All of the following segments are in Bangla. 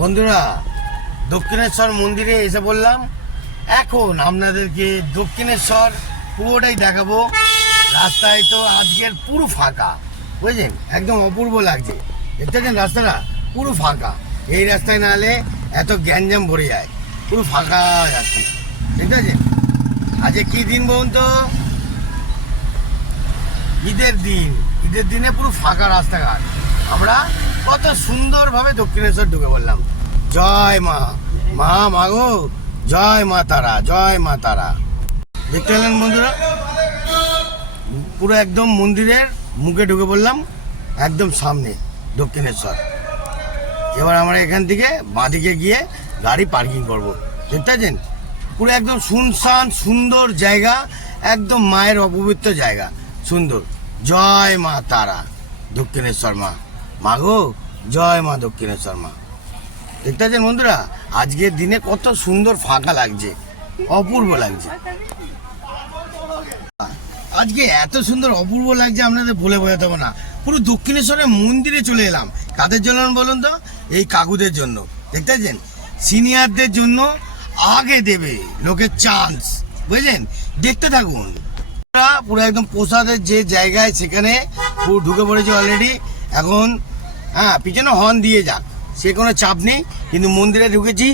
বন্ধুরা, দক্ষিণেশ্বর মন্দিরে এসে বললাম। এখন আপনাদেরকে দক্ষিণেশ্বর পুরোটাই দেখাবো। রাস্তায় তো আজকের পুরো ফাঁকা, বুঝলেন, একদম অপূর্ব লাগছে। দেখতে পাচ্ছেন রাস্তাটা পুরো ফাঁকা। এই রাস্তায় না হলে এত গ্যাঞ্জাম ভরে যায়, পুরো ফাঁকা যাচ্ছে। দেখতে পাচ্ছেন আজকে কী দিন বলুন তো? ঈদের দিন। ঈদের দিনে পুরো ফাঁকা রাস্তাঘাট। আমরা কত সুন্দরভাবে দক্ষিণেশ্বর ঢুকে বললাম। জয় মা, মা মাগো, জয় মা তারা, জয় মা তারা। দেখতে পেলেন বন্ধুরা, পুরো একদম মন্দিরের মুখে ঢুকে বললাম, একদম সামনে দক্ষিণেশ্বর। এবার আমরা এখান থেকে বাঁদিকে গিয়ে গাড়ি পার্কিং করব। দেখতে পাচ্ছেন পুরো একদম শুনশান সুন্দর জায়গা, একদম মায়ের অপবিত্র জায়গা, সুন্দর। জয় মা তারা, দক্ষিণেশ্বর মা, মাগো জয় মা দক্ষিণেশ্বর মা। দেখতে পাচ্ছেন বন্ধুরা, আজকের দিনে কত সুন্দর ফাঁকা লাগছে, অপূর্ব লাগছে। আজকে এত সুন্দর অপূর্ব লাগছে আপনাদের বলে বোঝাতে হবে না। পুরো দক্ষিণেশ্বরের মন্দিরে চলে এলাম। কাদের জন্য বলুন তো? এই কাকুদের জন্য। দেখতে পাচ্ছেন সিনিয়রদের জন্য আগে দেবে লোকের চান্স, বুঝলেন? দেখতে থাকুন। পুরো একদম প্রসাদের যে জায়গায় সেখানে পুরো ঢুকে পড়েছে অলরেডি। এখন পিছনে হর্ন দিয়ে যাক, সে কোনো চাপ নেই। কিন্তু মন্দিরে ঢুকেছি,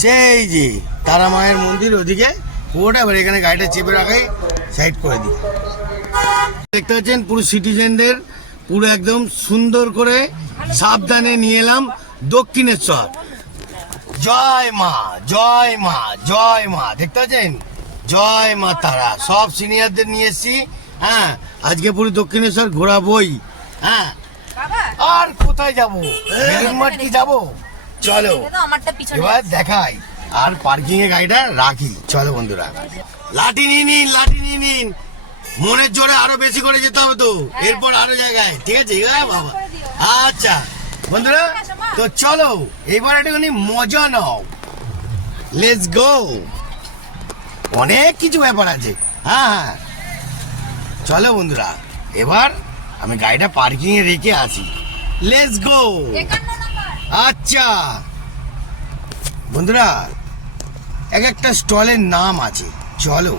সেই যে তারা মায়ের মন্দির ওদিকে পুরোটা। এবার এখানে গাড়িটা চেপে রাখাই, সাইড করে দিই। দেখতে পাচ্ছেন পুরো সিটিজেনদের পুরো একদম সুন্দর করে সাবধানে নিয়ে এলাম দক্ষিণেশ্বর। জয় মা, জয় মা, জয় মা। দেখতে পাচ্ছেন জয় মা তারা। সব সিনিয়রদের নিয়ে এসছি। আজকে পুরো দক্ষিণেশ্বর ঘোরাবই। আর কোথায় যাবো? বেলুড়মঠ কি যাবো? চলো এবার দেখাই। আর পার্কিং এ গাড়িটা রাখি। চলো বন্ধুরা, লাঠি নিয়ে নিন, লাঠি নিয়ে নিন। মনের জোরে আরো বেশি করে যেতে হবে তো, এরপর আরো জায়গায়। ঠিক আছে বাবা? আচ্ছা বন্ধুরা, তো চলো এবার একটুখানি মজা নাও। Let's go. অনেক কিছু ব্যাপার আছে। হ্যাঁ চলো বন্ধুরা, এবার আমি গাড়িটা পার্কিং এ রেখে আসি। Let's go. আচ্ছা বন্ধুরা, এক একটা স্টলের নাম আছে, চলো।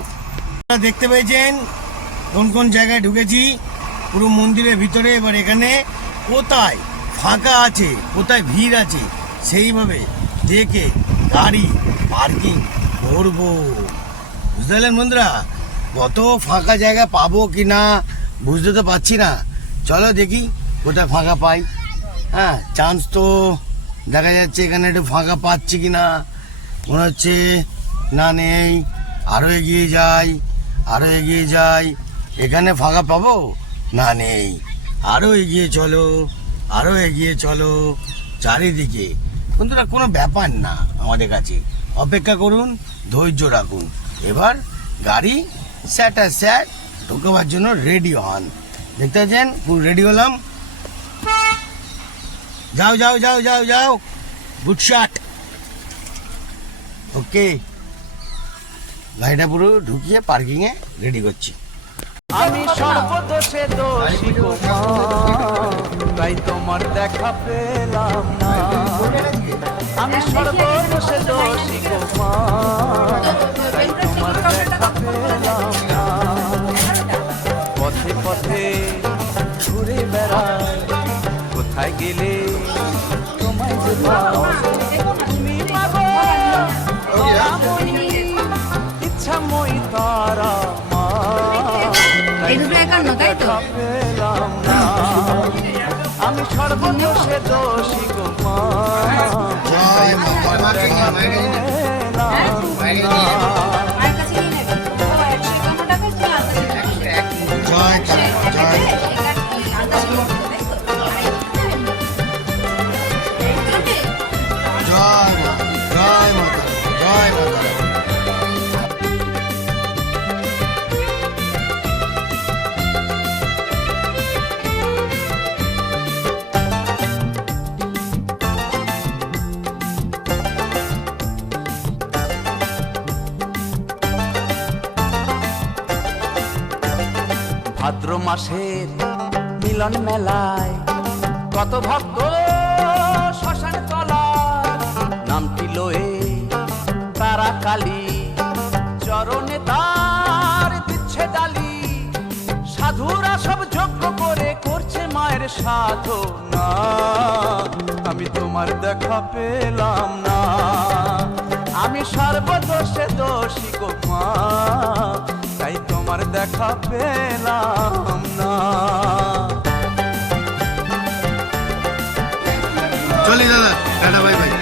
দেখতে পেয়েছেন কোন কোন জায়গায় ঢুকেছি, পুরো মন্দিরের ভিতরে। এবার এখানে কোথায় ফাঁকা আছে, কোথায় ভিড় আছে, সেইভাবে দেখে গাড়ি পার্কিং করবো। বুঝতে পারলেন বন্ধুরা? কত ফাঁকা জায়গা পাবো কি না বুঝতে তো পারছি না। চলো দেখি কোথায় ফাঁকা পাই। চান্স তো দেখা যাচ্ছে এখানে একটু ফাঁকা পাচ্ছি কি না, মনে হচ্ছে না নেই। আরও এগিয়ে যাই, আরও এগিয়ে যাই। এখানে ফাঁকা পাবো না, নেই। আরও এগিয়ে চলো, আরও এগিয়ে চলো। চারিদিকে বন্ধুরা কোনো ব্যাপার না আমাদের কাছে। অপেক্ষা করুন, ধৈর্য রাখুন। এবার গাড়ি স্যাট ঢোকাবার জন্য রেডি হন। দেখতে পাচ্ছেন পুরো রেডি হলাম। যাও যাও যাও যাও যাও, গুড শট। ওকে, গাড়িটা পুরো ঢুকিয়ে পার্কিং এ রেডি করছি। আমি সর্বদোষে দোষী গো মা, তাই তোমার দেখা পেলাম না। আমি সর্বদোষে দোষী গো মা, তাই তোমার দেখা পেলাম না। পথে পথে ঘুরে বেড়াই, কোথায় গেলে তোমায় যে তুমি মাগো ইচ্ছাময়ী তারা মা, পেলাম না। আমি সর্বদোষে দোষী গো মা, জয় মা, জয় জয়। ভাদ্র মাসের মিলন মেলায় কত ভক্ত শ্মশান তলায় কালী চরণে তার দিচ্ছে ডালি সাধুরা সব যজ্ঞ করে করছে মায়ের সাধনা আমি তোমার দেখা পেলাম না আমি সর্বদোষে দোষী গো মা তাই তোমার দেখা পেলাম না চলি দাদা, টাটা, বাই বাই।